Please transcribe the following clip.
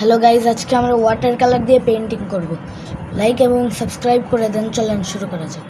Hello guys, আজকে আমরা water colour দিয়ে পেন্টিং করব। লাইক এবং সাবস্ক্রাইব করে দেন, চলেন শুরু করা যাক।